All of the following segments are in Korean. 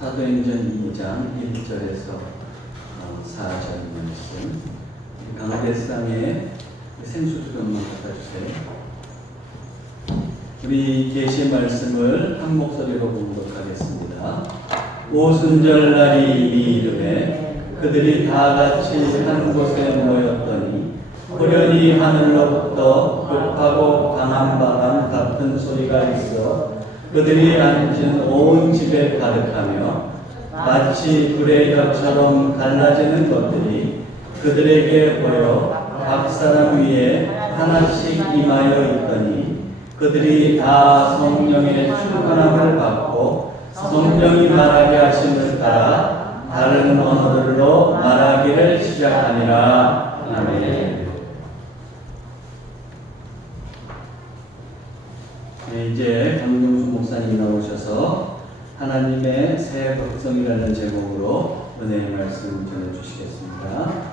사도행전 2장 1절에서 4절 말씀. 강대상에 생수 조금만 갖다 주세요. 우리 계시 말씀을 한 목소리로 봉독하겠습니다. 오순절날이 이르매 그들이 다 같이 한 곳에 모였더니 호련히 하늘로부터 급하고 강한 바람 같은 소리가 있어 그들이 앉은 온 집에 가득하며 마치 불의 혀처럼 갈라지는 것들이 그들에게 보여 각 사람 위에 하나씩 임하여 있더니 그들이 다 성령의 충만함을 받고 성령이 말하게 하심을 따라 다른 언어들로 말하기를 시작하니라. 아멘. 네, 이제 강용수 목사님이 나오셔서 하나님의 새 백성이라는 제목으로 은혜의 말씀 전해주시겠습니다.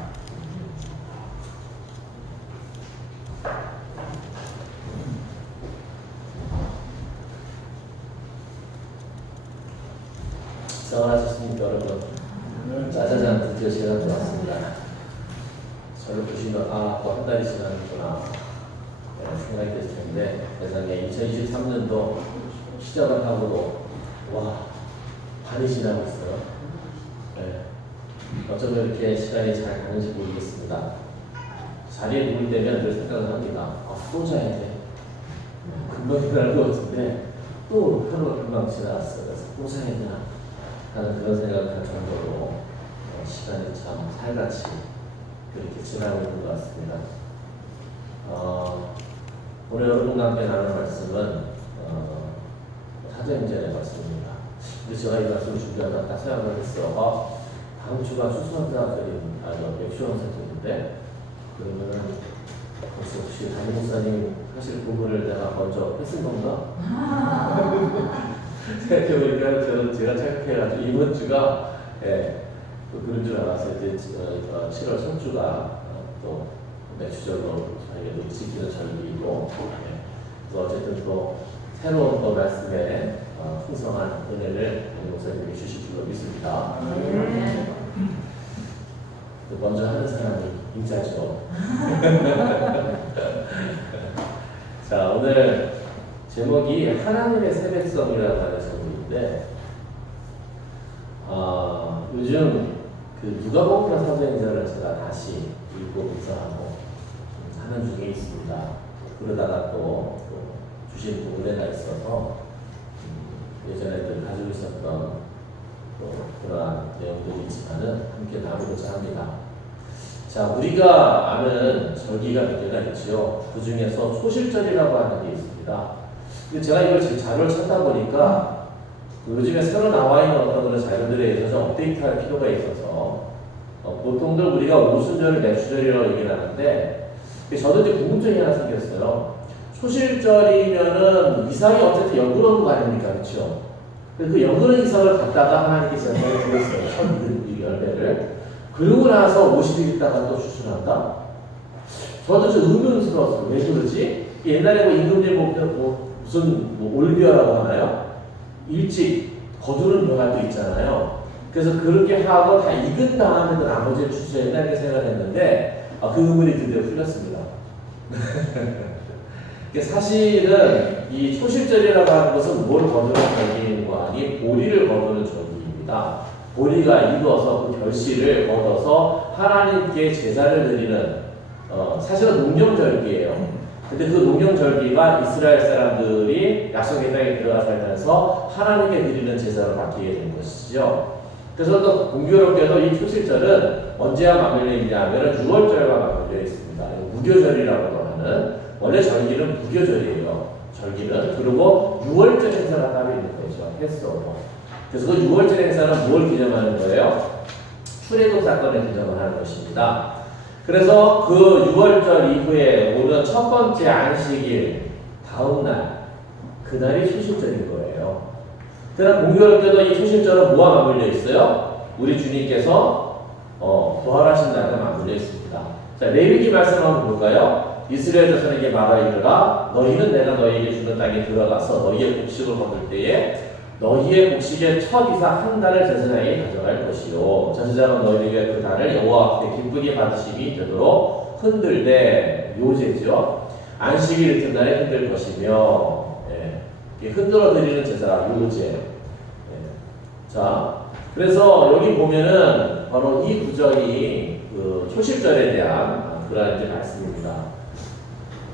안녕하셨습니까, 여러분? 오늘 짜자잔 드디어 시간이 왔습니다. 저를 보시면 또 한 달이 지났구나 생각이 됐을 텐데, 세상에 2023년도 시작을 하고도 반이 지나고 있어요. 어쩌면 이렇게 시간이 잘 가는지 모르겠습니다. 자리에 누울 때면 늘 생각을 합니다. 또 자야 돼. 금방 지날 것 같은데 또 하루가 금방 지나갔어요. 그래서 또 자야 되나 하는 그런 생각을 할 정도로 시간이 참 살같이 그렇게 지나고 있는 것 같습니다. 오늘 여러분과 함께 나눌 말씀은 사도행전의 말씀입니다. 근데 제가 이 말씀을 준비하다 딱 생각을 했어요. 다음 주가 추수감사절인 맥주원 사절인데 그러면은 혹시 담임 목사님 하실 부분을 내가 먼저 했은 건가? 생각해보니까 제가 착각해가지고 이번 주가 그런 줄 알았어요. 이제 7월 첫 주가 또 매주절로 저희가 지키는 절기이고 또 어쨌든 또 새로운 또 말씀에 풍성한 은혜를 목사님이 주실 줄로 믿습니다. 먼저 하는 사람이 인자죠. 자, 오늘 제목이 하나님의 새 백성이라고 하는 제목인데, 요즘 그 누가복음 사도행전을 제가 다시 읽고 묵상하고 하는 중에 있습니다. 그러다가 또 주신 은혜가 있어서 예전에 가지고 있었던 또 그러한 내용들이 있지만은 함께 나누고자 합니다. 자, 우리가 아는 절기가 몇 개가 있죠. 그 중에서 초실절이라고 하는 게 있습니다. 근데 제가 이걸 제 자료를 찾다 보니까 요즘에 새로 나와 있는 어떤 그런 자료들에 의해서 좀 업데이트할 필요가 있어서 보통들 우리가 오순절을 매주절이라고 얘기를 하는데 저도 이제 궁금증이 하나 생겼어요. 초실절이면은 이삭이 어쨌든 연근한 거 아닙니까? 그렇죠? 그 연근한 이삭을 갖다가 하나님께서 연락을 드렸어요. 첫 열매를. 그러고 나서 50일 있다가 또 추수한다? 저도 좀 의문스러웠어요. 왜 그러지? 옛날에 임금님 무슨 올벼라고 하나요? 일찍 거두는 벼가 또 있잖아요. 그래서 그렇게 하고 다 익은 다음에도 나머지를 추수했나 이렇게 생각했는데 그 의문이 드디어 풀렸습니다. 사실은 이 초실절이라고 하는 것은 뭘 거두는 절기인 거 아니 보리를 거두는 절기입니다. 보리가 익어서 그 결실을 얻어서 하나님께 제사를 드리는 사실은 농경절기예요. 근데 그 농경절기가 이스라엘 사람들이 약속의 땅에 들어가 살면서 하나님께 드리는 제사를 맡기게 된 것이죠. 그래서 또 공교롭게도 이 초실절은 언제와 맞물려 있냐면 6월절과 맞물려 있습니다. 무교절이라고도 하는 원래 절기는 무교절이에요. 절기는 그리고 6월절 행사가 따로 있는 거죠. 했어도. 그래서 그 6월절 행사는 뭘 기념하는 거예요? 출애굽 사건을 기념하는 것입니다. 그래서 그 6월절 이후에 오는 첫 번째 안식일 다음날 그날이 초실절인 거예요. 그러나 공교롭게도 이 초실절은 뭐와 맞물려 있어요? 우리 주님께서 부활하신 날과 맞물려 있습니다. 자, 레위기 말씀 한번 볼까요? 이스라엘 자손에게 말하이르라 너희는 내가 너희에게 주는 땅에 들어가서 너희의 곡식을 거둘 때에 너희의 곡식의 첫 이사 한 달을 제사장에게 가져갈 것이요 제사장은 너희에게 그 달을 여호와 앞에 기쁘게 받으심이 되도록 흔들되 요제죠. 안식일 이튿날에 흔들 것이며 예, 흔들어 드리는 제사라 요제. 예. 자, 그래서 여기 보면은 바로 이 구절이 그 초실절에 대한 그런 이제 말씀입니다.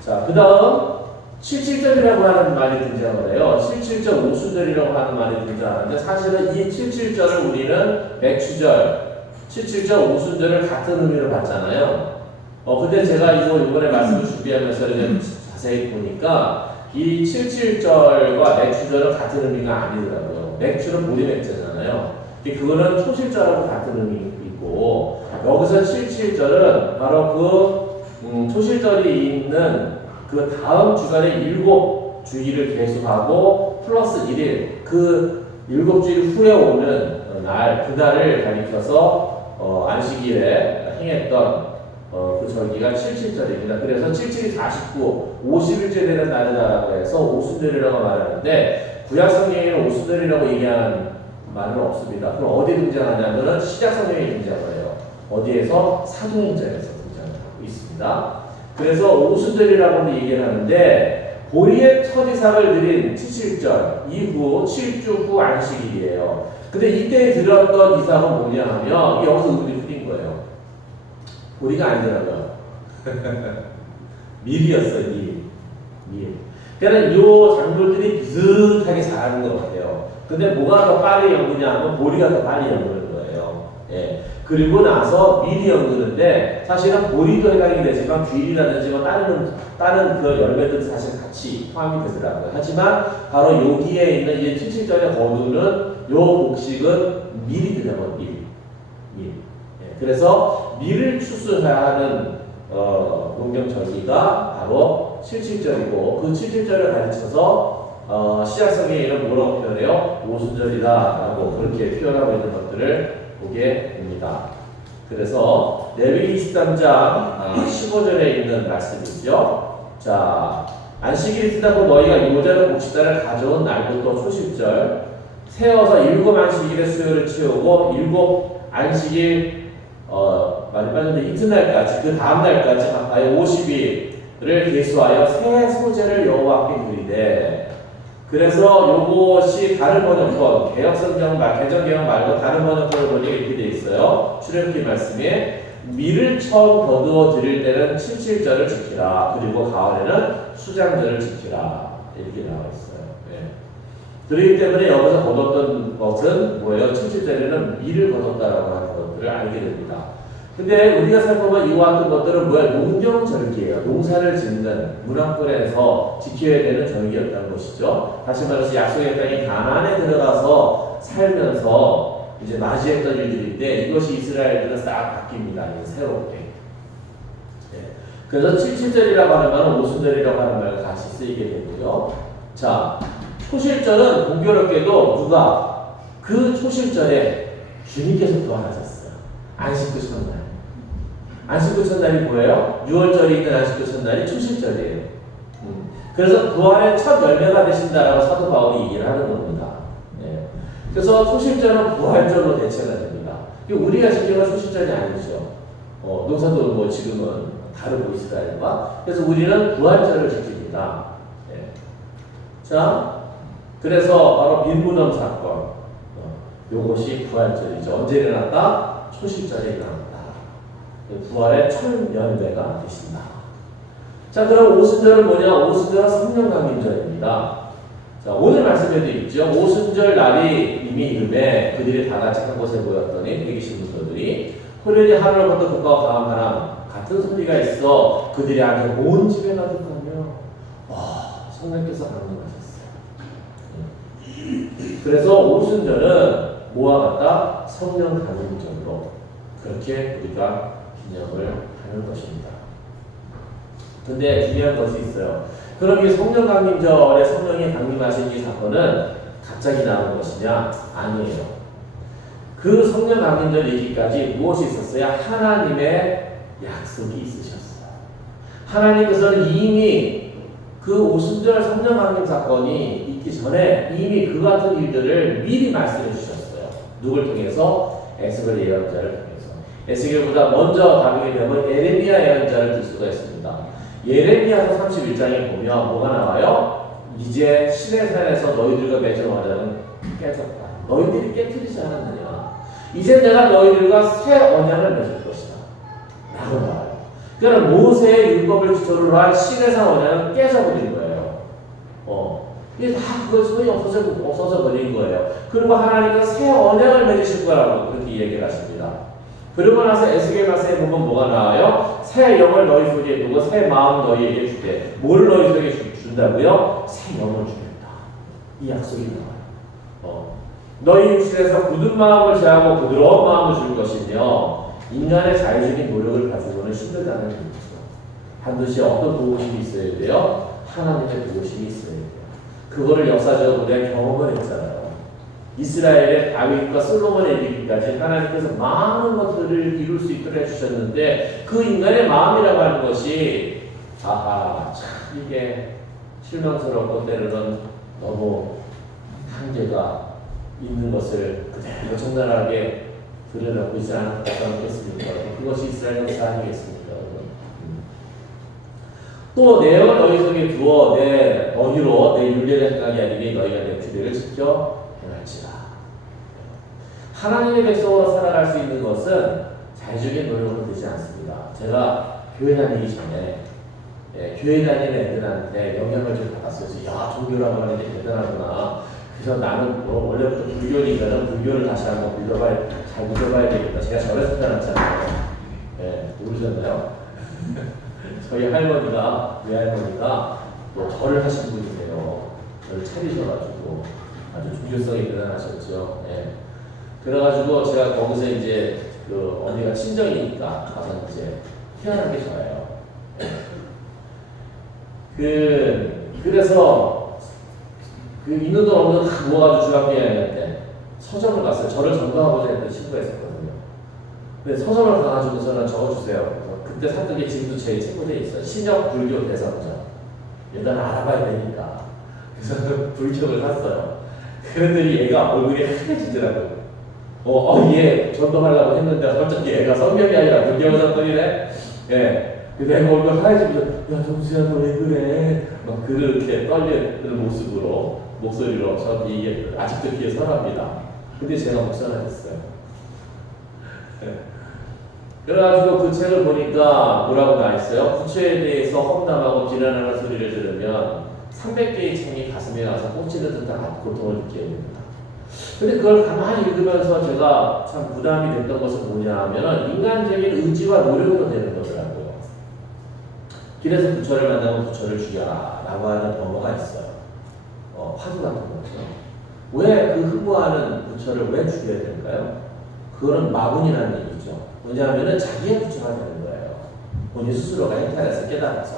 자, 그 다음 77절이라고 하는 말이 등장을 해요. 77절 오순절이라고 하는 말이 등장하는데 사실은 이 77절을 우리는 맥추절, 77절 오순절을 같은 의미로 봤잖아요. 근데 제가 이번에 말씀을 준비하면서 이제 자세히 보니까 이 77절과 맥추절은 같은 의미가 아니더라고요. 맥추는 보리 맥주잖아요. 그거는 초실절하고 같은 의미이고 여기서 77절은 바로 그 초실절이 있는 그 다음 주간에 7주일을 계속하고 플러스 1일 그 7주일 후에 오는 날 그날을 가리켜서 안식일에 행했던 그 절기가 77절입니다. 그래서 77이 49, 50일째 되는 날이라고 해서 오순절이라고 말하는데 구약 성경에는 오순절이라고 얘기하는 말은 없습니다. 그럼 어디 등장하냐면은 시작 성경에 등장을 해요. 어디에서? 사도행전에서 등장하고 있습니다. 그래서 오순절이라고도 얘기를 하는데 보리의 첫 이삭을 드린 77절 이후 7주 후 안식일이에요. 근데 이때 드렸던 이삭은 뭐냐 하면 여기서 우리 풀린 거예요. 보리가 아니더라고요. 밀이었어요. 밀. 그러니까 이 작물들이 비슷하게 자라는 것 같아요. 근데 뭐가 더 빨리 연구냐 하면 보리가 더 빨리 연구하는 거예요. 예. 그리고 나서 밀이 연구는데 사실은 보리도 해당이 되지만 귤이라든지 뭐 다른 그 열매들도 사실 같이 포함이 되더라고요. 하지만 바로 여기에 있는 이 77절의 거두는 요 곡식은 밀이 되는 밀. 예. 그래서 밀을 추수하는 농경 절기가 바로 77절이고 그 77절을 가르쳐서 시작성경에는 뭐라고 표현해요? 오순절이다라고 그렇게 표현하고 있는 것들을 보게 됩니다. 그래서 레위기 23장 15절에 있는 말씀이죠. 자, 안식일이 지나고 너희가 요자를 곡식단을 가져온 날부터 초실절 세어서 7 안식일의 수요를 채우고 7 안식일 많이 빠졌는데 이튿날까지 그 다음 날까지 가까이 50일을 계수하여 새 소제를 여호와께 드리되 그래서 요것이 다른 번역본 개혁성경 개정개혁 말고 다른 번역본을 보니 이렇게 돼 있어요. 출애굽기 말씀에 밀을 처음 거두어 드릴 때는 77절을 지키라. 그리고 가을에는 수장절을 지키라. 이렇게 나와 있어요. 네. 그렇기 때문에 여기서 거뒀던 것은 뭐예요? 77절에는 밀을 거뒀다라고 하는 것들을 알게 됩니다. 근데 우리가 살펴본 이와 같은 것들은 뭐야? 농경절기예요. 농사를 짓는 문화권에서 지켜야 되는 절기였다는 것이죠. 다시 말해서 약속의 땅인 가나안에 들어가서 살면서 이제 맞이했던 일들인데 이것이 이스라엘들은 싹 바뀝니다. 새롭게. 네. 그래서 77절이라고 하는 말은 오순절이라고 하는 말과 같이 쓰이게 되고요. 자, 초실절은 공교롭게도 누가 그 초실절에 주님께서 부활하셨어요. 안식구 첫날. 안식구 첫날이 뭐예요? 6월절이 있는 안식구 첫날이 초실절이에요. 그래서 부활의 첫 열매가 되신다라고 사도 바울이 얘기를 하는 겁니다. 네. 그래서 초실절은 부활절로 대체가 됩니다. 우리가 지키는 초실절이 아니죠. 농사도 뭐 지금은 다르고 이스라엘과. 그래서 우리는 부활절을 지킵니다. 네. 자, 그래서 바로 빈무덤 사건. 요것이 부활절이죠. 언제 일어났다? 초실절에 일어났다. 부활의 첫 열매가 되신다. 자, 그럼 오순절은 뭐냐? 오순절은 성령강림절입니다. 자, 오늘 말씀에도 있죠. 오순절 날이 이미 이름에 그들이 다 같이 한 곳에 모였더니 120문도들이 호련히 하늘을 건너 북과 강한 바람 같은 소리가 있어 그들이 앉아 온 집에 가득하며 성령께서 강림하셨어요. 그래서 오순절은 뭐와 같다? 성령 강림절로 그렇게 우리가 기념을 하는 것입니다. 근데 중요한 것이 있어요. 그럼 이 성령 강림절에 성령이 강림하신 이 사건은 갑자기 나온 것이냐? 아니에요. 그 성령 강림절 얘기까지 무엇이 있었어요? 하나님의 약속이 있으셨어요. 하나님께서는 이미 그 오순절 성령 강림 사건이 있기 전에 이미 그 같은 일들을 미리 말씀해 주셨어요. 누굴 통해서? 에스겔 예언자를 통해서. 에스겔보다 먼저 다루게 되면 예레미야 예언자를 들 수가 있습니다. 예레미야서 31장에 보면 뭐가 나와요? 이제 시내산에서 너희들과 맺은 언약은 깨졌다. 너희들이 깨뜨리지 않았느냐. 이제 내가 너희들과 새 언약을 맺을 것이다. 라고 나와요. 그러니까 모세의 율법을 기초로 한 시내산 언약은 깨져버린 거예요. 이게 다 그거 소용이 없어져 버린 거예요. 그리고 하나님은 새 언약을 맺으실 거라고 그렇게 얘기를 하십니다. 그러고 나서 에스겔 말씀에 보면 뭐가 나와요? 새 영을 너희 속에 두고 새 마음 너희에게 주되 뭘 너희 속에 준다고요? 새 영을 주겠다. 이 약속이 나와요. 너희 육신에서 굳은 마음을 제하고 부드러운 마음을 줄 것이며 인간의 자유적인 노력을 가지고는 힘들다는 얘기죠. 반드시 어떤 도우심이 있어야 돼요? 하나님의 도우심이 있어야 돼요. 그거를 역사적으로 우리가 경험을 했잖아요. 이스라엘의 다윗과 솔로몬에 이르기까지 하나님께서 많은 것들을 이룰 수 있도록 해주셨는데 그 인간의 마음이라고 하는 것이 참 이게 실망스럽고 때로는 너무 한계가 있는 것을 그대로 적나라하게 들여다보고 있지 않겠습니까? 그것이 이스라엘 역사 아니겠습니까? 또 내 영을 너희 속에 두어 내 어휘로 내 윤례를 행하게 하리니 너희가 내 규례를 지켜 행할지라. 하나님의 백성으로 살아갈 수 있는 것은 자유적인 노력으로 되지 않습니다. 제가 교회 다니기 전에 교회 다니는 애들한테 영향을 좀 받았어요. 야, 종교라고 하는 게 대단하구나. 그래서 나는 원래부터 불교니까는 불교를 다시 한번 잘 믿어봐야 되겠다. 제가 절에서 태어났잖아요. 모르셨나요? 저희 할머니가, 외할머니가 또 절을 하신 분이세요. 절을 차리셔가지고 아주 종교성이 대단하셨죠. 그래가지고 제가 거기서 이제 그 언니가 친정이니까 가서 이제 태어난 게 저예요. 그래서 그 있는 돈 없는 돈 다 모아가지고 중학교 2학년 때 서점을 갔어요. 저를 전도하고자 했던 친구가 있었거든요. 근데 서점을 가가지고 저는 적어주세요. 그때 샀던 게 지금도 제 책꽂이에 있어요. 신약 불교 대성전. 일단 알아봐야 되니까. 그래서 불교를 샀어요. 그랬더니 얘가 얼굴이 하얘지더라고요. 얘 전도하려고 했는데 갑자기 얘가 성경이 아니라 불교전도이래. 그래서 애가 얼굴 하얘지면서 야 정수야 너 왜 그래? 막 그렇게 떨리는 모습으로 목소리로 저 뒤에 아직도 뒤에 설합니다. 근데 제가 목사가 됐어요. 그래가지고 그 책을 보니까 뭐라고 나와있어요? 부처에 대해서 험담하고 비난하는 소리를 들으면 300개의 책이 가슴에 가서 꽂히는 듯한 고통을 느끼게 됩니다. 근데 그걸 가만히 읽으면서 제가 참 부담이 됐던 것은 뭐냐 하면 인간적인 의지와 노력으로 되는 거더라고요. 길에서 부처를 만나면 부처를 죽여라 라고 하는 번호가 있어요. 화두 같은 거죠. 왜 그 흠모하는 부처를 왜 죽여야 될까요? 그거는 마분이라는 얘기죠. 왜냐하면 자기의 부처가 되는 거예요. 본인 스스로가 해탈해서 깨달아서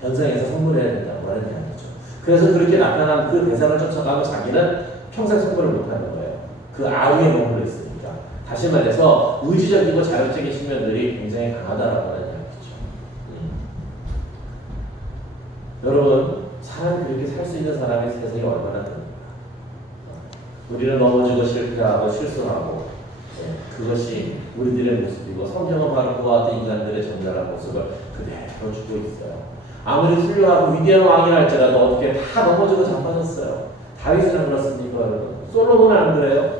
변성해서 성불해야 된다고 하는 이야기죠. 그래서 그렇게 나타난 그 대상을 쫓아가면 자기는 평생 성불을 못하는 거예요. 그 아우에 머물러 있으니까. 다시 말해서 의지적이고 자율적인 측면들이 굉장히 강하다라고 하는 이야기죠. 여러분, 사람이 그렇게 살 수 있는 사람이 세상에 얼마나 됩니까? 우리는 넘어지고 실패하고 실수하고 그것이 우리들의 모습이고 성경은 바로 그와 같은 인간들의 정렬한 모습을 그대로 주고 있어요. 아무리 훌륭하고 위대한 왕이라 할지라도 어떻게 다 넘어지고 자빠졌어요. 다윗은 안 그렇습니까? 솔로몬은 안 그래요?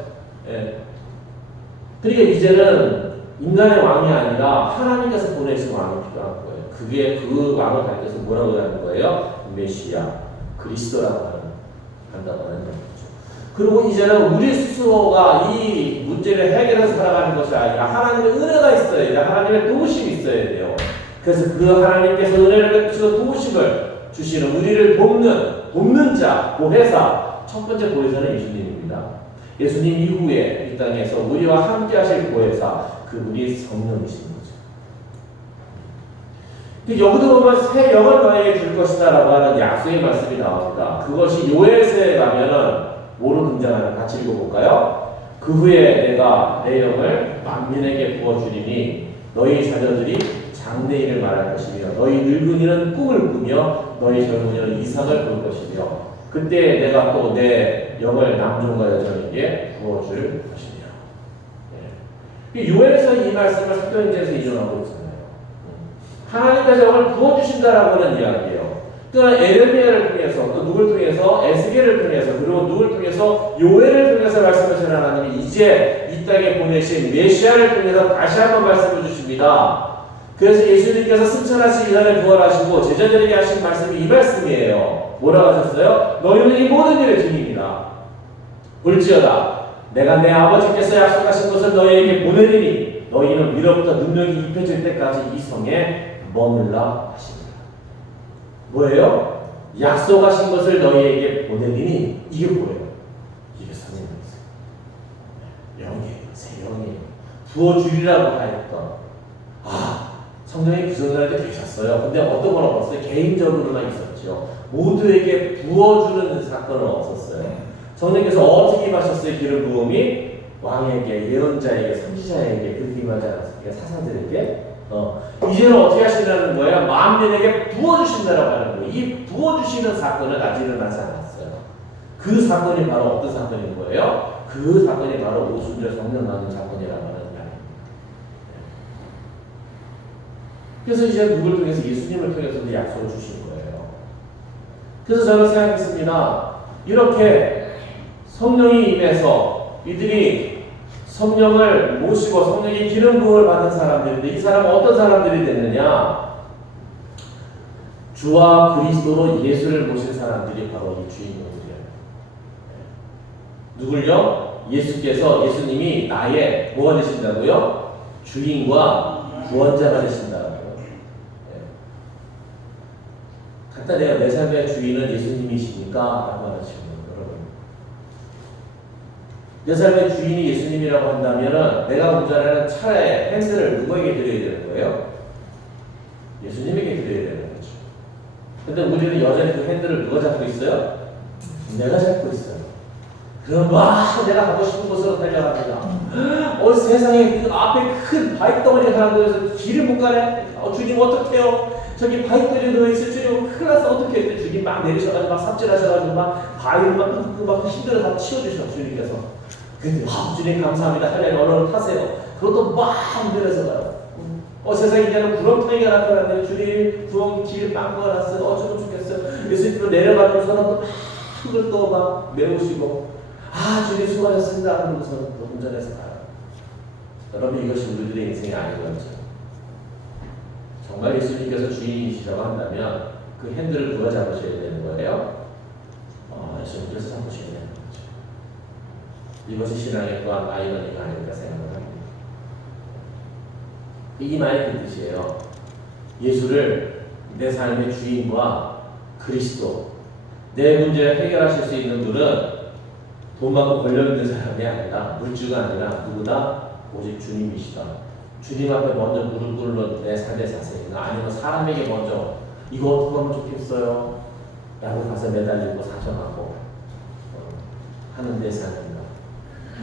그러니까 이제는 인간의 왕이 아니라 하나님께서 보내신 왕이 필요한 거예요. 그게 그 왕을 가리켜서 뭐라고 하는 거예요? 메시아, 그리스도라고 한다고 하는 거죠. 그리고 이제는 우리 스스로가 이 문제를 해결해서 살아가는 것이 아니라 하나님의 은혜가 있어야 돼요. 하나님의 도우심이 있어야 돼요. 그래서 그 하나님께서 은혜를 베푸시고 도우심을 주시는 우리를 돕는 자, 보혜사, 첫 번째 보혜사는 예수님입니다. 예수님 이후에 이 땅에서 우리와 함께 하실 보혜사, 그분이 성령이신 거죠. 여기도 보면 새 영을 너에게 줄 것이다 라고 하는 약속의 말씀이 나옵니다. 그것이 요엘서에 가면은 뭐로 등장하는 같이 읽어볼까요? 그 후에 내가 내 영을 만민에게 부어주리니 너희 자녀들이 장래일을 말할 것이며 너희 늙은이는 꿈을 꾸며 너희 젊은이는 이상을 볼 것이며 그때 내가 또 내 영을 남종과 여종에게 부어줄 것이며. 예. 요엘에서 이 말씀을 사도행전에서 인용하고 있잖아요. 하나님께서 영을 부어주신다라고 하는 이야기예요. 또 에레미야를 통해서, 또 누굴 통해서? 에스겔을 통해서, 그리고 누굴 통해서? 요엘을 통해서 말씀하시는 하나님이 이제 이 땅에 보내신 메시아를 통해서 다시 한번 말씀해 주십니다. 그래서 예수님께서 승천하시기 전에 부활하시고 제자들에게 하신 말씀이 이 말씀이에요. 뭐라고 하셨어요? 너희는 이 모든 일의 증인이다. 볼지어다 내가 내 아버지께서 약속하신 것을 너희에게 보내리니 너희는 위로부터 능력이 입혀질 때까지 이 성에 머물라 하십니다. 뭐예요? 약속하신 것을 너희에게 보내리니 이게 뭐예요? 이게 성령이었어요. 영이에요. 새 영이에요. 부어주리라고 하였던 성령이 그 전날에도 계셨어요. 근데 어떤 건 없었어요? 개인적으로만 있었죠. 모두에게 부어주는 사건은 없었어요. 성령께서 어떻게 임하셨어요? 기름 부음이 왕에게, 예언자에게, 선지자에게 그렇게 임하지 않았습니까? 사사들에게. 이제는 어떻게 하시려는 거예요? 만민에게 부어주신다라고 하는 거예요. 이 부어주시는 사건은 아직 일어나지 않았어요. 그 사건이 바로 어떤 사건인 거예요? 그 사건이 바로 오순절 성령 나는 사건이라고 하는 이야기입니다. 그래서 이제 누굴 통해서? 예수님을 통해서도 약속을 주신 거예요. 그래서 저는 생각했습니다. 이렇게 성령이 임해서 이들이 성령을 모시고 성령의 기름 부음을 받은 사람들인데 이 사람은 어떤 사람들이 됐느냐? 주와 그리스도로 예수를 모신 사람들이 바로 이 주인공들이에요. 누굴요? 예수님이 나의 뭐가 되신다고요? 주인과 구원자가 되신다고요. 간단해요. 내 삶의 주인은 예수님이십니까? 라고 하시는 여러분. 내 삶의 주인이 예수님이라고 한다면 내가 운전하는 차의 핸들을 누구에게 드려야 되는 거예요? 예수님에게 드려야 되는 거죠. 근데 우리는 여전히 그 핸들을 누가 잡고 있어요? 내가 잡고 있어요. 그럼 막 내가 가고 싶은 곳으로 달려갑니다. 세상에 그 앞에 큰 바위 덩어리가 가는 곳에서 길을 못 가네? 주님 어떡해요? 저기 바위들이 들어있을 주님 큰일 나서 어떻게 했대? 주님 막 내리셔가지고 막 삽질하셔가지고 막 바위를 막 힘들어 다 치워주셔 주님께서. 근데 주님 감사합니다. 하나님 얼른 타세요. 그것도 막 내려서 가요. 세상에 이제는 구렁텅이가 나타났네요. 주님 구렁 길 막 막아놨어요. 어쩌면 좋겠어요. 예수님도 내려가면서는 또 흙을 또 막 메우시고 주님 수고하셨습니다. 그러면서 또 운전해서 가요. 여러분 이것이 우리들의 인생이 아닌 거죠. 정말 예수님께서 주인이시라고 한다면 그 핸들을 누가 잡으셔야 되는 거예요? 예수님께서 잡으셔야 되는 거죠. 이것이 신앙의 또한 아이러니가 아닐까 생각을 합니다. 이 말이 그 뜻이에요. 예수를 내 삶의 주인과 그리스도, 내 문제를 해결하실 수 있는 분은 돈 많고 권력 있는 사람이 아니라, 물주가 아니라 누구나 오직 주님이시다. 주님 앞에 먼저 무릎 꿇는 내 삶의 자세나 아니면 사람에게 먼저 이거 어떻게 하면 좋겠어요? 라고 가서 매달리고 사정하고 하는 내 삶입니다.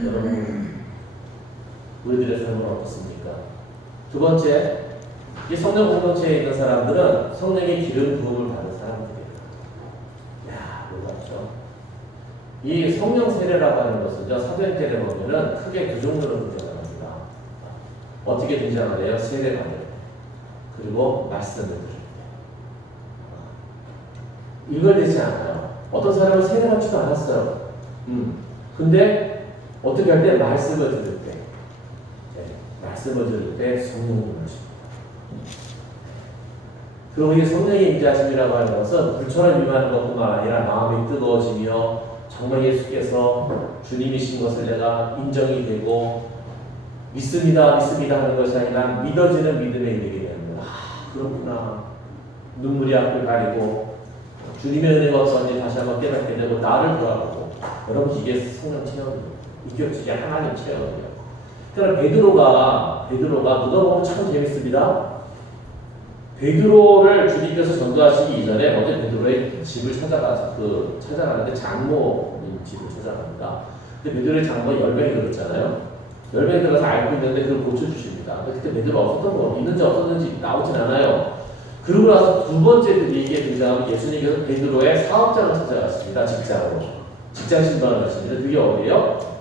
여러분 우리들의 삶은 어떻습니까? 두 번째, 이 성령 공동체에 있는 사람들은 성령의 기름 부음을 받은 사람들이에요. 놀랍죠? 이 성령 세례라고 하는 것은요, 사도행전에 보면은 크게 두 종류로 등장합니다. 어떻게 등장하래요? 세례 받을 때, 그리고 말씀을 들을 때. 일관되지 않아요. 어떤 사람은 세례 받지도 않았어요. 근데 어떻게 할 때? 말씀을 들을 때. 말씀을 들을 때 성령이 임하십니다. 그리고 이 성령의 임재하심이라고 하는 것은 불처럼 임하는 것뿐만 아니라 마음이 뜨거워지며 정말 예수께서 주님이신 것을 내가 인정이 되고 믿습니다 하는 것이 아니라 믿어지는 믿음에 이르게 됩니다. 그렇구나. 눈물이 앞을 가리고 주님의 은혜가 어떤지 다시 한번 깨닫게 되고 나를 돌아보고. 여러분 이게 성령 체험이에요. 이게 하나님 체험이에요. 그러니까 베드로가 누가 보면 참 재밌습니다. 베드로를 주님께서 전도하시기 이전에 먼저 베드로의 집을 찾아가는데 장모님 집을 찾아갑니다. 근데 베드로의 장모가 10명이 들었잖아요. 10명이 들어가서 앓고 있는데 그걸 고쳐주십니다. 그때 베드로가 없었던 거, 있는지 없었는지 나오진 않아요. 그러고 나서 두 번째 이게 등장하면 예수님께서 베드로의 사업장을 찾아갔습니다. 직장으로. 직장 신방을 하십니다. 그게 어디예요?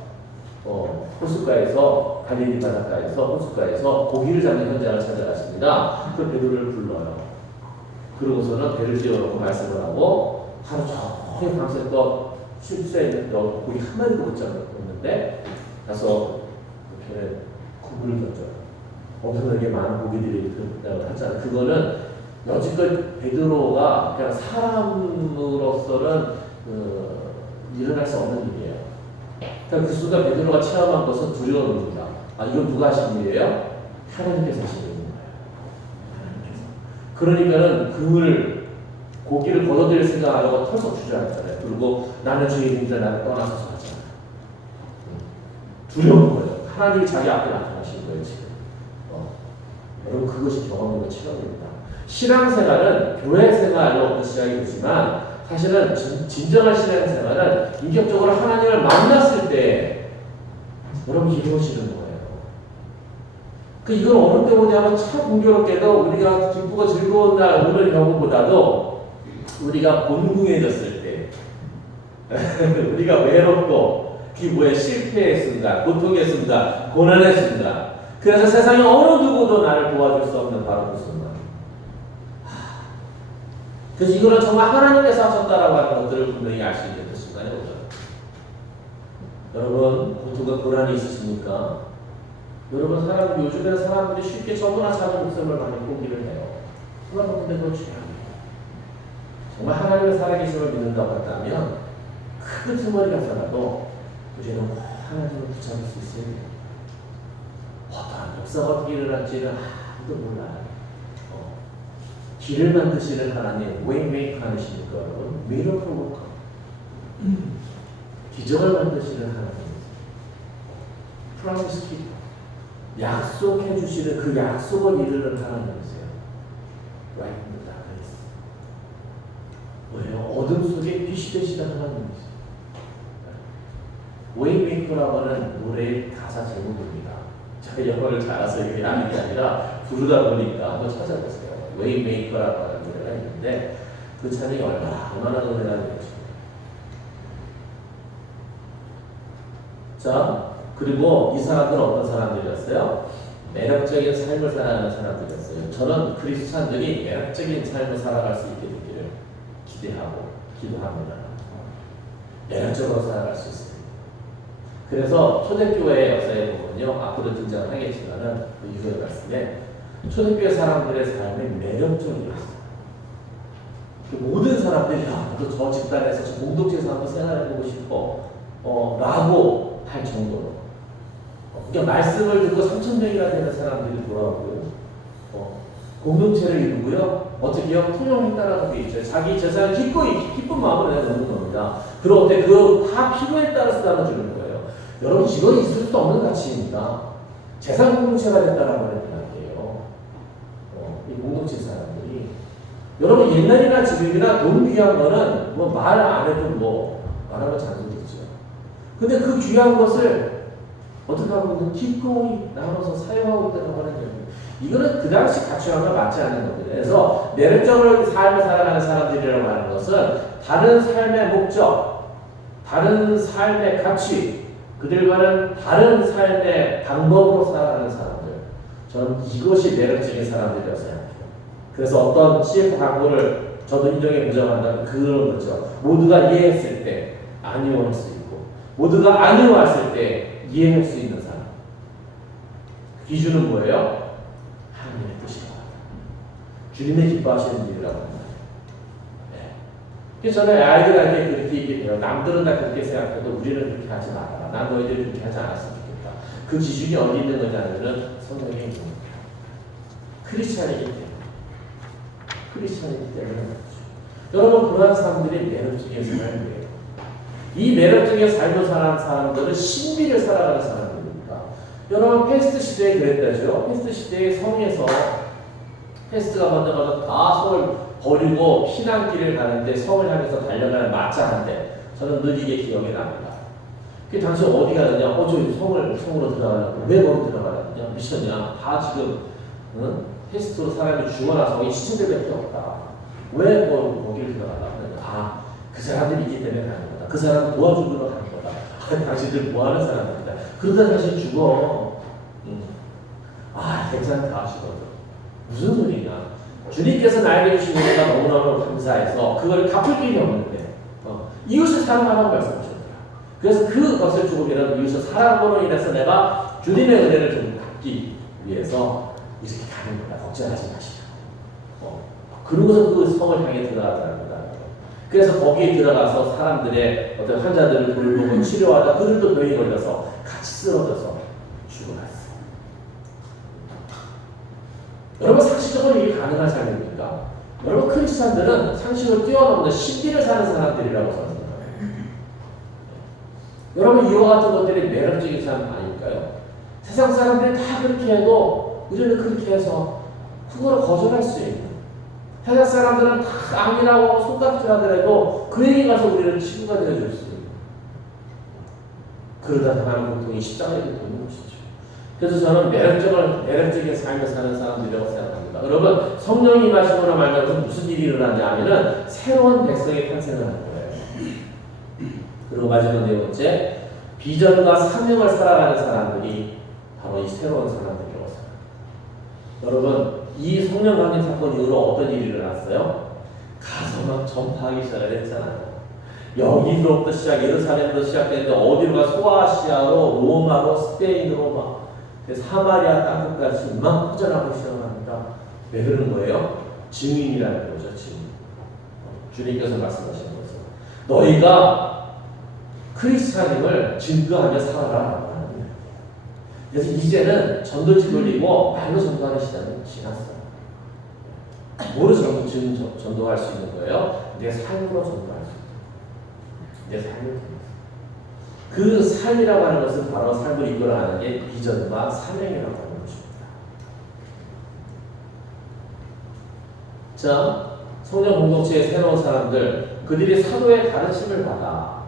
호숫가에서, 갈릴리 바닷가에서, 호숫가에서 고기를 잡는 현장을 찾아갔습니다. 그 베드로를 불러요. 그러고서는 배를 띄워놓고 말씀을 하고 하루 종일 밤새껏 쉴새 있는데 고기 한 마리도 못 잡았는데 가서 그 편에 국을 던져요. 엄청나게 많은 고기들이 하잖아요. 그거는 여지껏 베드로가 그냥 사람으로서는 일어날 수 없는 일이에요. 그러니까 그 순간 베드로가 체험한 것은 두려움입니다. 아, 이건 누가 하신 일이에요? 하나님께서 하신 일인 거예요. 그러니까는 금을 고기를 걷어들일 생각 안 하고 털썩 주저앉잖아요. 그리고 나는 주인님들 나를 떠나서서 하잖아요. 두려운 거예요. 하나님이 자기 앞에 나타나신 거예요, 지금. 여러분, 그것이 경험이고 체험입니다. 신앙생활은 교회 생활로부터 시작이 되지만 사실은 진정한 신앙생활은 인격적으로 하나님을 만났을 때 여러분이 이루어지는 거예요. 이걸 어느 때 오냐면 참 공교롭게도 우리가 기쁘고 즐거운 날 오늘 경우보다도 우리가 곤궁해졌을 때 우리가 외롭고 그게 뭐야 실패의 순간, 고통의 순간, 고난의 순간 그래서 세상에 어느 누구도 나를 도와줄 수 없는 바로 그 순간 그래서 이거는 정말 하나님께서 하셨다라고 하는 것들을 분명히 알 수 있는 그 순간에 오죠. 여러분 고통과 고난이 있으십니까? 여러분 요즘에는 사람들이 쉽게 너무나 작은 목숨을 많이 포기를 해요. 그런데 그건 중요합니다. 정말 하나님의 살아계심을 믿는다고 한다면 큰 틈머리가 살아도 우리는 하나님을 붙잡을 수 있어야 돼요. 어떠한 역사가 어떻게 일어날지는 아무도 몰라요. 길을 만드시는 하나님, 웨이메이커 하시니까 여러분, 미러클 워커. 기적을 만드시는 하나님, 프로미스 키퍼. 약속해 주시는 그 약속을 이루는 하나님이세요. Right in the darkness. 뭐예요? 어둠 속에 빛이 되시는 하나님이세요. 웨이메이커라고 하는 노래의 가사 제목입니다. 제가 영어를 잘해서 이게 아는 게 아니라 부르다 보니까 한번 찾아보세요. 웨이메이커라고 하는 노래가 있는데 그 찬양이 얼마나 노래가 되죠. 자, 그리고 이 사람들은 어떤 사람들이었어요? 매력적인 삶을 살아가는 사람들이었어요. 저는 크리스찬들이 매력적인 삶을 살아갈 수 있게 되기를 기대하고 기도합니다. 매력적으로 살아갈 수 있습니다. 그래서 초대교회의 역사에 보면요, 앞으로 등장을 하겠지만은 그 이후의 말씀에 초대교회 사람들의 삶이 매력적이었어요. 모든 사람들이 나도 저 집단에서 저 공동체에서 한번 생활해보고 싶어 라고 할 정도로 그러니까 말씀을 듣고 3,000명이나 되는 사람들이 돌아오고요. 공동체를 이루고요. 어떻게요? 통용에 따라서 돼 있죠. 자기 재산을 기쁜 마음으로 내놓는 겁니다. 그리고 어때? 그 다 필요에 따라서 나눠주는 거예요. 여러분 이건 있을 수 없는 가치입니다. 재산 공동체가 됐다라고 하는 이야기예요. 이 공동체 사람들이 여러분 옛날이나 지금이나 돈 귀한 거는 뭐 말 안 해도 뭐 말하면 잔소리죠. 근데 그 귀한 것을 어떻게 하면 기꺼이 나눠서 사용하고 있다고 하는 거예요. 이거는 그 당시 가치관과 맞지 않는 겁니다. 그래서 매력적으로 삶을 살아가는 사람들이라고 하는 것은 다른 삶의 목적, 다른 삶의 가치, 그들과는 다른 삶의 방법으로 살아가는 사람들. 저는 이것이 매력적인 사람들이라고 생각해요. 그래서 어떤 CF 광고를 저도 인정에 부정한다면 그런 거죠. 모두가 이해했을 때 아니오할 수 있고, 모두가 아니오했을 때 이해할 수 있는 사람. 기준은 뭐예요? 하나님의 뜻이라고 합니다. 주님의 기뻐하시는 일이라고 합니다. 네. 그래서 저는 아이들에게 그렇게 얘기해요. 남들은 다 그렇게 생각해도 우리는 그렇게 하지 마라. 난 너희들이 그렇게 하지 않았으면 좋겠다. 그 기준이 어디 있는 거냐면은 성경에 있는 겁니다. 크리스찬이기 때문에. 크리스찬이기 때문에 여러분 그러한 사람들이 매력적인 삶이에요. 이 매력적인 삶을 사는 사람들은 신비를 살아가는 사람들입니다. 여러분 패스트 시대에 그랬다죠. 패스트 시대에 성에서 패스트가 먼저 다 성을 버리고 피난길을 가는데 성을 향해서 달려가는 마차한테 저는 늘 이게 기억이 납니다. 그 당시 어디 가느냐? 저 성으로 들어가려고. 왜 거기 들어가느냐? 미쳤냐? 다 지금 응? 테스트로 사람이 죽어나서 이 시청자들밖에 없다. 왜 거기를 들어가려고 하느냐. 아, 그 사람들이 있기 때문에 가는 거다. 그 사람 도와주러 가는 거다. 아, 당신들 뭐 하는 사람들이다. 그러다 다시 죽어. 아, 괜찮다 하시거든. 무슨 소리냐. 주님께서 나에게 주신 은혜가 너무너무 감사해서 그걸 갚을 길이 없는데 이웃을 사랑하라고 말씀하셨더라. 그래서 그것을 조금이라도 이웃을 사랑함으로 인해서 내가 주님의 은혜를 좀 갚기 위해서 이렇게 가는 거다. 걱정하지 마시라. 그러고서 그 성을 향해 들어가자는 거다. 그래서 거기에 들어가서 사람들의 어떤 환자들을 돌보고 치료하다 그들도 병이 걸려서 같이 쓰러져서 죽어갔어. 여러분 상식적으로 이게 가능한 삶입니까? 여러분 크리스찬들은 상식을 뛰어넘는 신비를 사는 사람들이라고 생각합니다. 여러분 이와 같은 것들이 매력적인 삶 아닐까요? 세상 사람들이 다 그렇게 해도 우리는 그렇게 해서 그거를 거절할 수 있는 세상 사람들은 다 아니라고 손가락질하더라도 그에게 가서 우리는 친구가 되어줄 수 있는 그러다 당하는 고통이 십자가의 고통인 것이죠. 그래서 저는 매력적인 삶을 사는 사람들이라고 생각합니다. 여러분, 성령이 임하심으로 말미암아 무슨 일이 일어나냐 하면은 새로운 백성이 탄생을 하는 거예요. 그리고 마지막 네 번째, 비전과 사명을 살아가는 사람들이 바로 이 새로운 사람들이라고 생각합니다. 여러분, 이 성령 강림 사건 이후로 어떤 일이 일어났어요? 가서 막 전파하기 시작을 했잖아요. 여기서부터 예루살렘부터 시작했는데 어디로 가? 소아시아로, 로마로, 스페인으로 막 사마리아 땅끝까지 막 퍼져나가기 시작합니다. 왜 그러는 거예요? 증인이라는 거죠. 증인. 주님께서 말씀하시는 거죠. 너희가 크리스찬임을 증거하며 살아라. 그래서 이제는 전도지 돌리고 말로 전도하는 시대는 지났어요. 뭐로 전도할 수 있는 거예요? 내 삶으로 전도할 수 있는 거예요. 내 삶을 통해서. 그 삶이라고 하는 것은 바로 삶을 이끌어가는 게 비전과 사명이라고 하는 것입니다. 자, 성령 공동체의 새로운 사람들, 그들이 사도의 가르침을 받아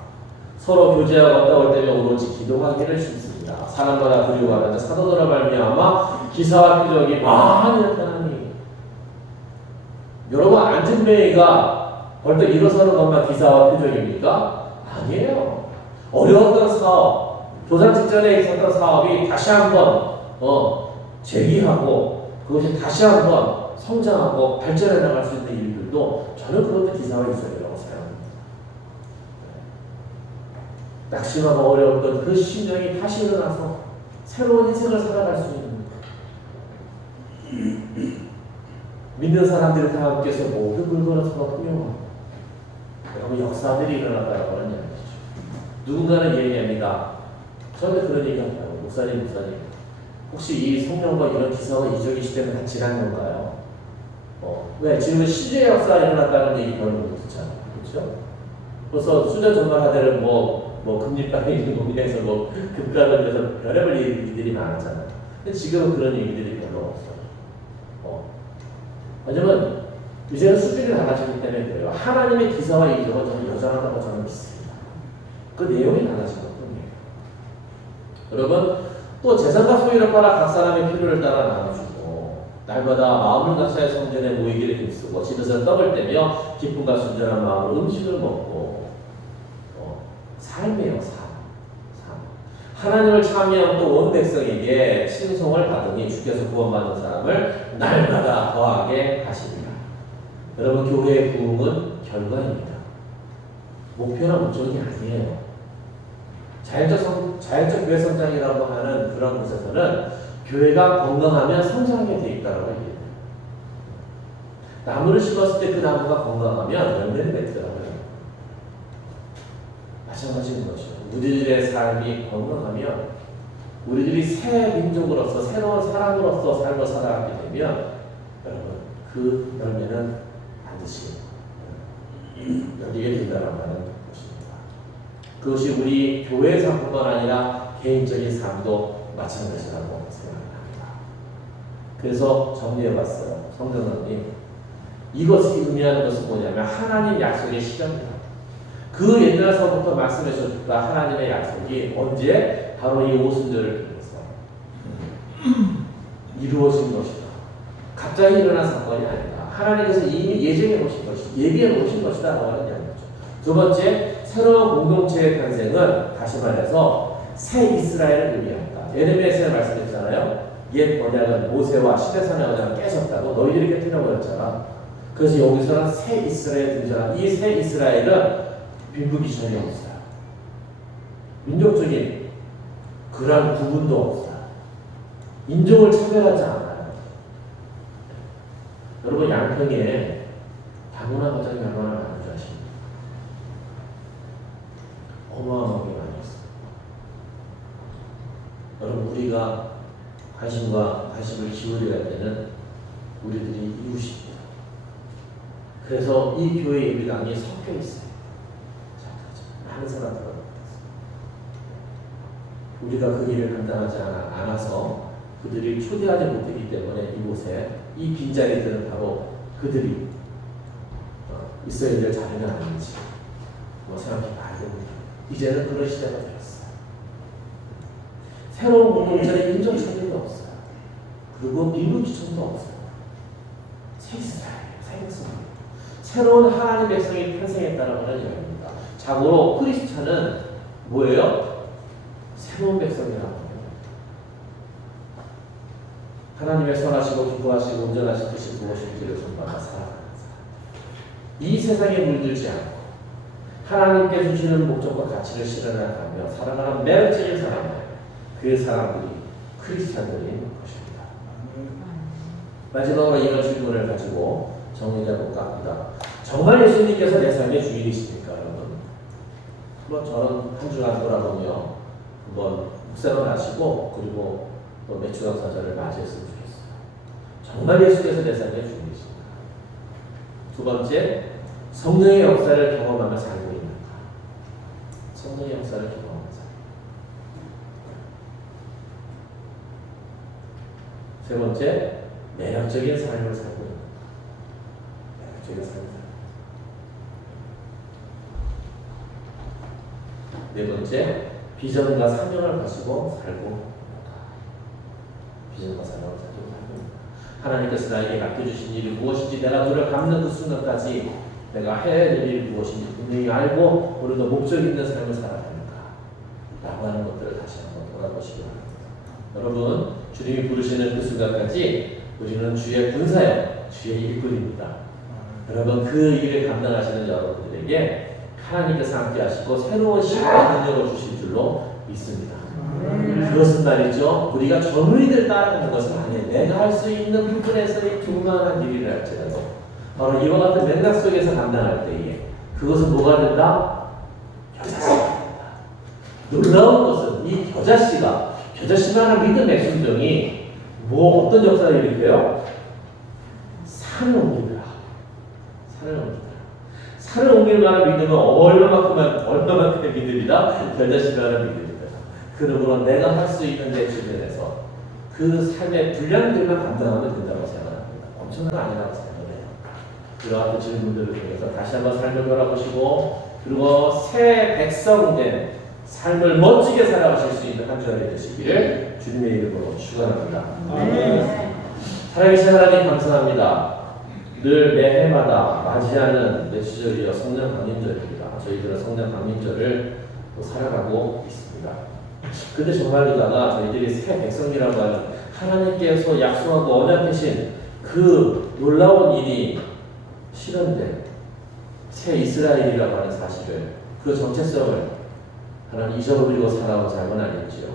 서로 교제하고 왔다 때문에 오로지 기도하기를 힘씁니다. 사람마다 그리워하는 사도들을 말미암아 기사와 표적이 많이 나타나니. 여러분 안진뱅이가 벌떡 일어서는 것만 기사와 표적입니까? 아니에요. 어려웠던 사업, 조상 직전에 있었던 사업이 다시 한번 재기하고 그것이 다시 한번 성장하고 발전해 나갈 수 있는 일들도 저는 그것도 기사와 표적이라고 생각합니다. 낙심하고 어려웠던 그 심령이 다시 일어나서 새로운 인생을 살아갈 수 있는 믿는 사람들이 다 함께서 모두 긁어서 서로 통용하고 여러분 역사들이 일어났다고 하는 이야기죠. 누군가는 얘기합니다. 저한테 그런 얘기한다고. 목사님 혹시 이 성령과 이런 기사와 이적이 시대는 다 지난 건가요? 왜? 지금은 시대의 역사가 일어났다는 얘기 별로 못 듣잖아요. 그렇죠? 벌써 수전 전망하대는 금리방에 있는 거기에서 급가를 위해서 별의별 얘기들이 많았잖아요. 근데 지금은 그런 얘기들이 별로 없어요. 왜냐면 이제는 수준이 달라지기 때문에 그래요. 하나님의 기사와 이적은 저는 여전하다고 저는 믿습니다. 그 내용이 달라진 것뿐이에요. 여러분 또 재산과 소유를 팔아 각 사람의 필요를 따라 나눠주고 날마다 마음을 각자의 성전에 모이기를 힘쓰고 집에서 떡을 떼며 기쁨과 순전한 마음으로 음식을 먹고 삶이에요. 삶. 하나님을 참여한 또 온 백성에게 칭송을 받으니 주께서 구원받는 사람을 날마다 더하게 하십니다. 여러분 교회의 부흥은 결과입니다. 목표나 목적이 아니에요. 자연적 교회 성장이라고 하는 그런 곳에서는 교회가 건강하면 성장하게 돼 있다고 얘기해요. 나무를 심었을 때 그 나무가 건강하면 열매를 맺더라고요. 마찬가지인 것이죠. 우리들의 삶이 건강하면 우리들이 새 민족으로서 새로운 사람으로서 삶을 살아가게 되면 여러분 그 열매는 반드시 열리게 된다고 하는 것입니다. 그것이 우리 교회 삶뿐만 아니라 개인적인 삶도 마찬가지라고 생각합니다. 그래서 정리해봤어요. 성경님 이것이 의미하는 것은 뭐냐면 하나님 약속의 실현이다. 그 옛날서부터 말씀하셨던 하나님의 약속이 언제? 바로 이 오순절을 통해서 이루어진 것이다. 갑자기 일어난 사건이 아니다. 하나님께서 이미 예정해 놓으신 것이, 예비해 놓으신 것이다 라고 하는 이야기죠. 두 번째, 새로운 공동체의 탄생은 다시 말해서 새 이스라엘을 의미한다. 예레미야에서 말씀드렸잖아요. 옛 언약은 모세와 시대산의 언약을 깨졌다고 너희들이 깨뜨려버렸잖아. 그래서 여기서는 새 이스라엘 등장한 이 새 이스라엘은 빈부귀천이 없어요. 민족적인 그런 구분도 없어요. 인종을 차별하지 않아요. 여러분 양평에 다문화 가정이 얼마나 많은 줄 아십니까? 어마어마하게 많이 있어요. 여러분 우리가 관심을 기울여야 되는 우리들이 이웃입니다. 그래서 이 교회 예배당이 섞여 있어요. 많은 사람들과 우리가 그 일을 감당하지 않아서 그들이 초대하지 못했기 때문에 이곳에 이 빈자리들은 바로 그들이 있어야 될 자리는 아닌지 생각해 봐야 됩니다. 이제는 그런 시대가 되었어요. 새로운 공동체는 인종차별도 없어요. 그리고 빈부귀천도 없어요. 새 이스라엘이에요. 새 백성. 새로운 하나님 백성이 탄생했다는 하는 이야기입니다. 자고로 크리스찬은 뭐예요? 새로운 백성이라고 합니다. 하나님의 선하시고 기뻐하시고 온전하신 뜻이 무엇인지를 전받아 살아가는 사람. 이 세상에 물들지 않고 하나님께 주시는 목적과 가치를 실현하며 살아가는 매력적인 사람들, 그 사람들이 크리스찬들인 것입니다. 마지막으로 이런 질문을 가지고 정리해 볼까 합니다. 정말 예수님께서 내 삶의 주인이십니까, 여러분? 한번 저는 한 주간 돌아보며 한번 묵상을 하시고 그리고 또 매추강 사절을 맞이했으면 좋겠어요. 정말 예수께서 내 삶의 주인이십니까? 두 번째, 성령의 역사를 경험하며 살고 있는가? 성령의 역사를 경험하며 살고 있는가? 세 번째, 매력적인 삶을 살고 있는가? 매력적인 삶을 살고 있는가? 네 번째, 비전과 사명을 가지고 살고 있는가? 비전과 사명을 가지고 살고 있는가? 하나님께서 나에게 맡겨주신 일이 무엇인지 내가 눈을 감는 그 순간까지 내가 해야 될 일이 무엇인지 분명히 알고 오늘도 목적 있는 삶을 살아야 되는가? 라고 하는 것들을 다시 한번 돌아보시기 바랍니다. 여러분, 주님이 부르시는 그 순간까지 우리는 주의 군사요, 주의 일꾼입니다. 여러분, 그 일을 감당하시는 여러분들에게 하나님께서 함께 하시고 새로운 시간과 능력을 주실 줄로 믿습니다. 그것은 말이죠, 우리가 전우리들 따라가는 것은 아니에요. 내가 할 수 있는 부분에서의 조그마한 일이라 할지라도 바로 이와 같은 맥락 속에서 감당할 때에 그것은 뭐가 된다? 겨자씨가 된다. 놀라운 것은 이 겨자씨만한 믿음의 심정이 어떤 역사를 일으켜요? 산을 옮깁니다. 산을 옮길 만한 믿음은 얼마만큼의 믿음이다? 겨자씨만한 믿음이다. 그러므로 내가 할 수 있는 내 주변에서 그 삶의 분량들만 감당하면 된다고 생각합니다. 엄청난 거 아니라고 생각해요. 그러한 질문들을 통해서 다시 한번 삶을 돌아보시고 그리고 새 백성된 삶을 멋지게 살아가실 수 있는 한 주간이 되시기를 주님의 이름으로 축원합니다. 살아계신 하나님 감사합니다. 늘 매해마다 맞이하는 메시절이여 성령 강림절입니다. 저희들은 성령 강림절을 살아가고 있습니다. 근데 정말로다가 저희들이 새 백성이라고 하는 하나님께서 약속하고 언약하신 그 놀라운 일이 실현된 새 이스라엘이라고 하는 사실을, 그 정체성을 하나님 잊어버리고 살아온 삶은 아닌지요.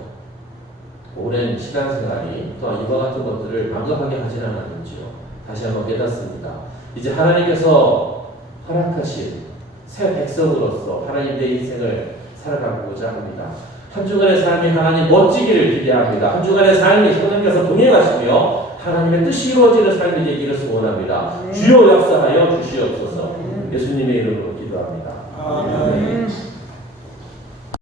오랜 신앙생활이 또한 이와 같은 것들을 망각하게 하지는 않았는지요. 다시 한번 깨닫습니다. 이제 하나님께서 허락하신 새 백성으로서 하나님 내 인생을 살아가고자 합니다. 한 주간의 삶이 하나님 멋지기를 기대합니다. 한 주간의 삶이 하나님께서 동행하시며 하나님의 뜻이 이루어지는 삶이 되기를 소원합니다. 주여 역사하여 주시옵소서. 예수님의 이름으로 기도합니다. 아멘.